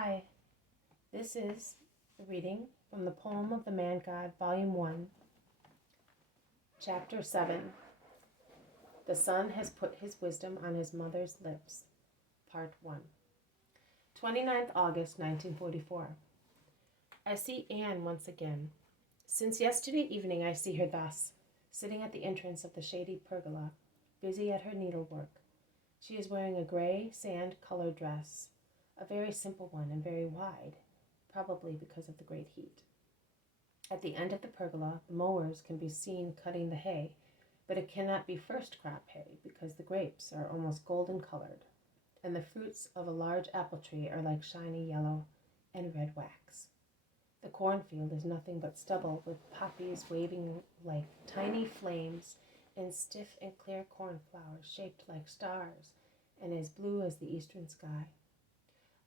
Hi, this is a reading from the Poem of the Man God, Volume 1, Chapter 7. The Son has put his wisdom on his mother's lips, Part 1. 29th August, 1944. I see Anne once again. Since yesterday evening I see her thus, sitting at the entrance of the shady pergola, busy at her needlework. She is wearing a gray, sand-colored dress, a very simple one and very wide, probably because of the great heat. At the end of the pergola, the mowers can be seen cutting the hay, but it cannot be first crop hay because the grapes are almost golden colored, and the fruits of a large apple tree are like shiny yellow and red wax. The cornfield is nothing but stubble with poppies waving like tiny flames and stiff and clear cornflowers shaped like stars and as blue as the eastern sky.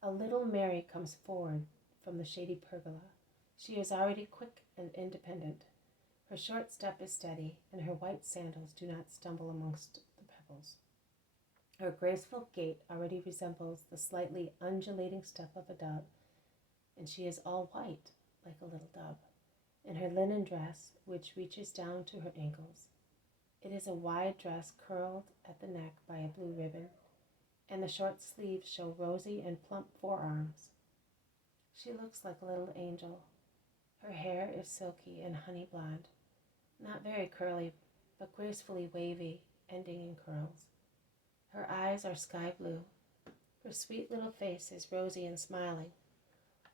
A little Mary comes forward from the shady pergola. She is already quick and independent. Her short step is steady, and her white sandals do not stumble amongst the pebbles. Her graceful gait already resembles the slightly undulating step of a dove, and she is all white, like a little dove, in her linen dress, which reaches down to her ankles. It is a wide dress curled at the neck by a blue ribbon, and the short sleeves show rosy and plump forearms. She looks like a little angel. Her hair is silky and honey blonde, not very curly, but gracefully wavy, ending in curls. Her eyes are sky blue. Her sweet little face is rosy and smiling.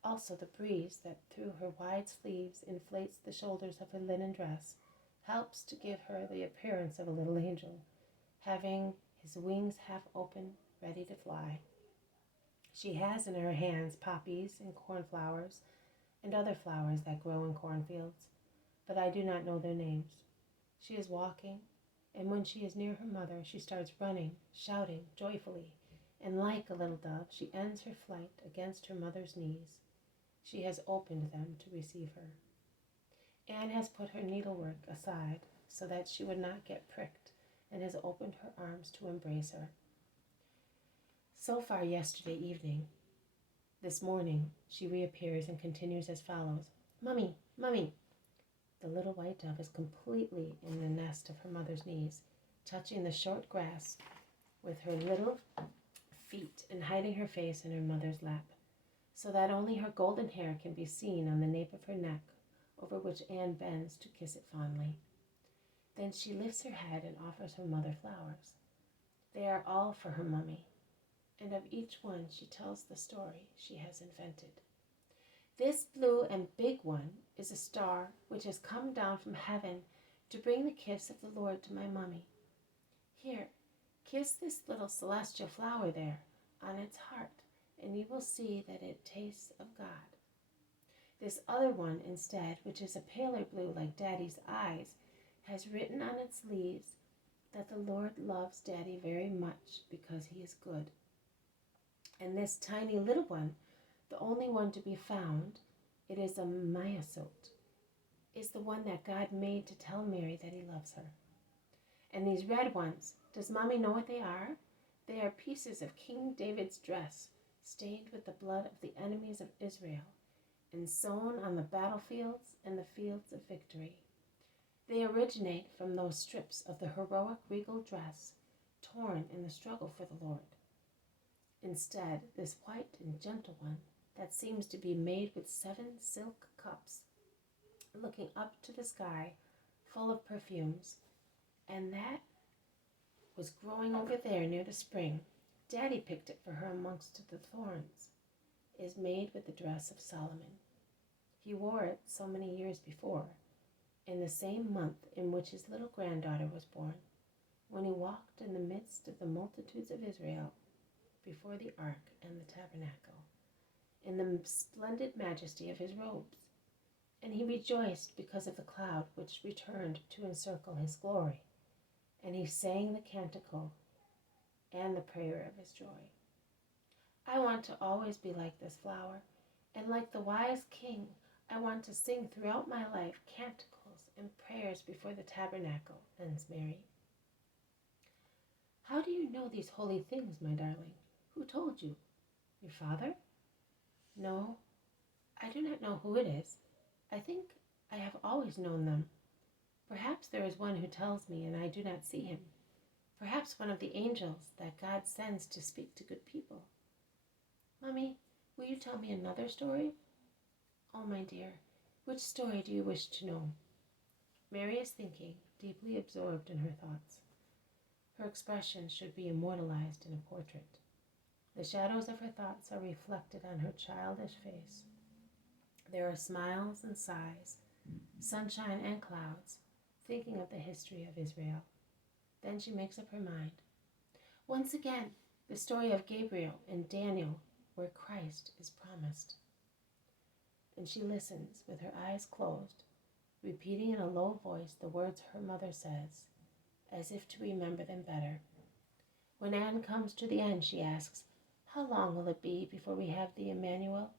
Also the breeze that through her wide sleeves inflates the shoulders of her linen dress helps to give her the appearance of a little angel, having his wings half open, ready to fly. She has in her hands poppies and cornflowers and other flowers that grow in cornfields, but I do not know their names. She is walking, and when she is near her mother, she starts running, shouting joyfully, and like a little dove, she ends her flight against her mother's knees. She has opened them to receive her. Anne has put her needlework aside so that she would not get pricked, and has opened her arms to embrace her. So far yesterday evening. This morning she reappears and continues as follows. Mummy, Mummy. The little white dove is completely in the nest of her mother's knees, touching the short grass with her little feet and hiding her face in her mother's lap, so that only her golden hair can be seen on the nape of her neck, over which Anne bends to kiss it fondly. Then she lifts her head and offers her mother flowers. They are all for her mummy, and of each one she tells the story she has invented. This blue and big one is a star which has come down from heaven to bring the kiss of the Lord to my mummy. Here, kiss this little celestial flower there on its heart, and you will see that it tastes of God. This other one instead, which is a paler blue like Daddy's eyes, has written on its leaves that the Lord loves Daddy very much because he is good. And this tiny little one, the only one to be found, it is a myosote, is the one that God made to tell Mary that he loves her. And these red ones, does Mommy know what they are? They are pieces of King David's dress, stained with the blood of the enemies of Israel, and sewn on the battlefields and the fields of victory. They originate from those strips of the heroic regal dress torn in the struggle for the Lord. Instead, this white and gentle one that seems to be made with 7 silk cups, looking up to the sky, full of perfumes, and that was growing over there near the spring. Daddy picked it for her amongst the thorns, is made with the dress of Solomon. He wore it so many years before, in the same month in which his little granddaughter was born, when he walked in the midst of the multitudes of Israel before the ark and the tabernacle, in the splendid majesty of his robes. And he rejoiced because of the cloud which returned to encircle his glory. And he sang the canticle and the prayer of his joy. I want to always be like this flower, and like the wise king, I want to sing throughout my life canticles and prayers before the tabernacle, ends Mary. How do you know these holy things, my darling? Who told you? Your father? No, I do not know who it is. I think I have always known them. Perhaps there is one who tells me and I do not see him. Perhaps one of the angels that God sends to speak to good people. Mummy, will you tell me another story? Oh, my dear, which story do you wish to know? Mary is thinking, deeply absorbed in her thoughts. Her expression should be immortalized in a portrait. The shadows of her thoughts are reflected on her childish face. There are smiles and sighs, sunshine and clouds, thinking of the history of Israel. Then she makes up her mind. Once again, the story of Gabriel and Daniel, where Christ is promised. And she listens with her eyes closed, repeating in a low voice the words her mother says, as if to remember them better. When Anne comes to the end, she asks, "How long will it be before we have the Emmanuel?"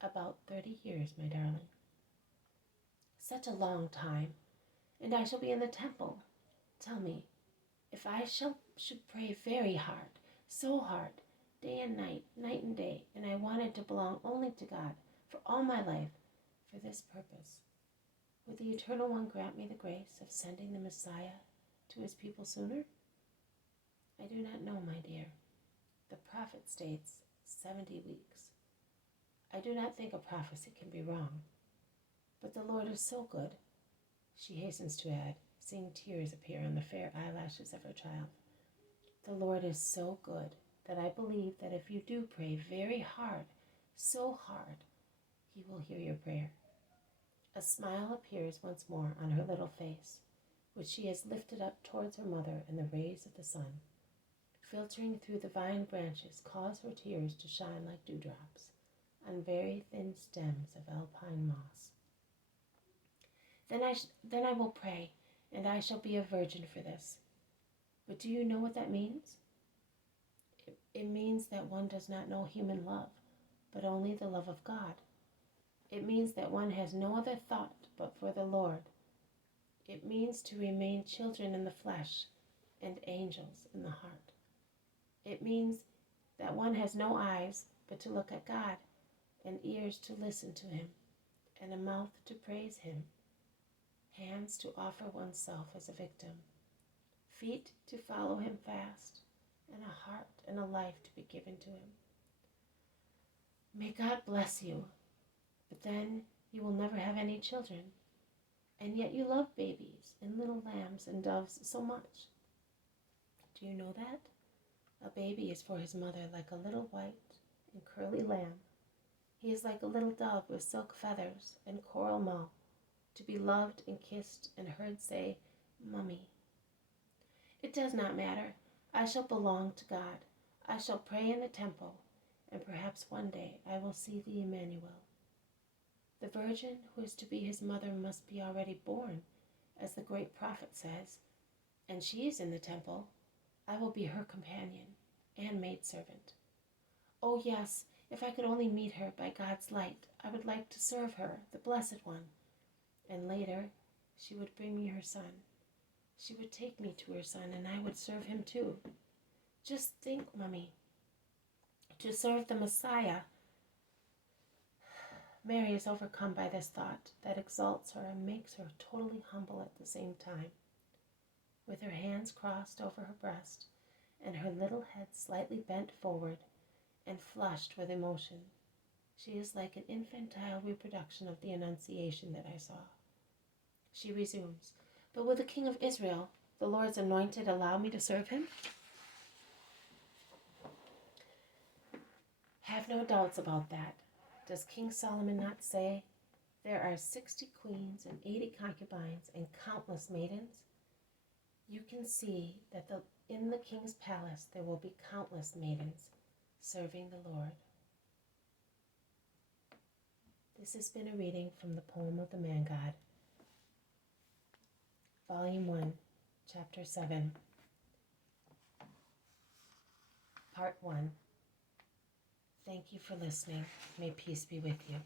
"About 30 years, my darling." "Such a long time, and I shall be in the temple. Tell me, if I should pray very hard, so hard, day and night, night and day, and I wanted to belong only to God for all my life, for this purpose, would the Eternal One grant me the grace of sending the Messiah to his people sooner?" "I do not know, my dear. The prophet states 70 weeks. I do not think a prophecy can be wrong. But the Lord is so good," she hastens to add, seeing tears appear on the fair eyelashes of her child. "The Lord is so good that I believe that if you do pray very hard, so hard, he will hear your prayer." A smile appears once more on her little face, which she has lifted up towards her mother, and the rays of the sun, filtering through the vine branches, cause her tears to shine like dewdrops on very thin stems of alpine moss. Then I will pray, and I shall be a virgin for this. But do you know what that means? It means that one does not know human love, but only the love of God. It means that one has no other thought but for the Lord. It means to remain children in the flesh and angels in the heart. It means that one has no eyes but to look at God, and ears to listen to him, and a mouth to praise him, hands to offer oneself as a victim, feet to follow him fast, and a heart and a life to be given to him. May God bless you, but then you will never have any children, and yet you love babies and little lambs and doves so much. Do you know that? A baby is for his mother like a little white and curly lamb. He is like a little dove with silk feathers and coral mull, to be loved and kissed and heard say, "Mummy." It does not matter. I shall belong to God. I shall pray in the temple, and perhaps one day I will see the Emmanuel. The virgin who is to be his mother must be already born, as the great prophet says, and she is in the temple. I will be her companion and maidservant. Oh yes, if I could only meet her by God's light, I would like to serve her, the Blessed One. And later, she would bring me her son. She would take me to her son, and I would serve him too. Just think, Mummy, to serve the Messiah. Mary is overcome by this thought that exalts her and makes her totally humble at the same time. With her hands crossed over her breast and her little head slightly bent forward and flushed with emotion, she is like an infantile reproduction of the Annunciation that I saw. She resumes, "But will the King of Israel, the Lord's anointed, allow me to serve him?" Have no doubts about that. Does King Solomon not say, "There are 60 queens and 80 concubines and countless maidens"? You can see that in the king's palace there will be countless maidens serving the Lord. This has been a reading from the poem of the Man God, Volume 1, Chapter 7, Part 1. Thank you for listening. May peace be with you.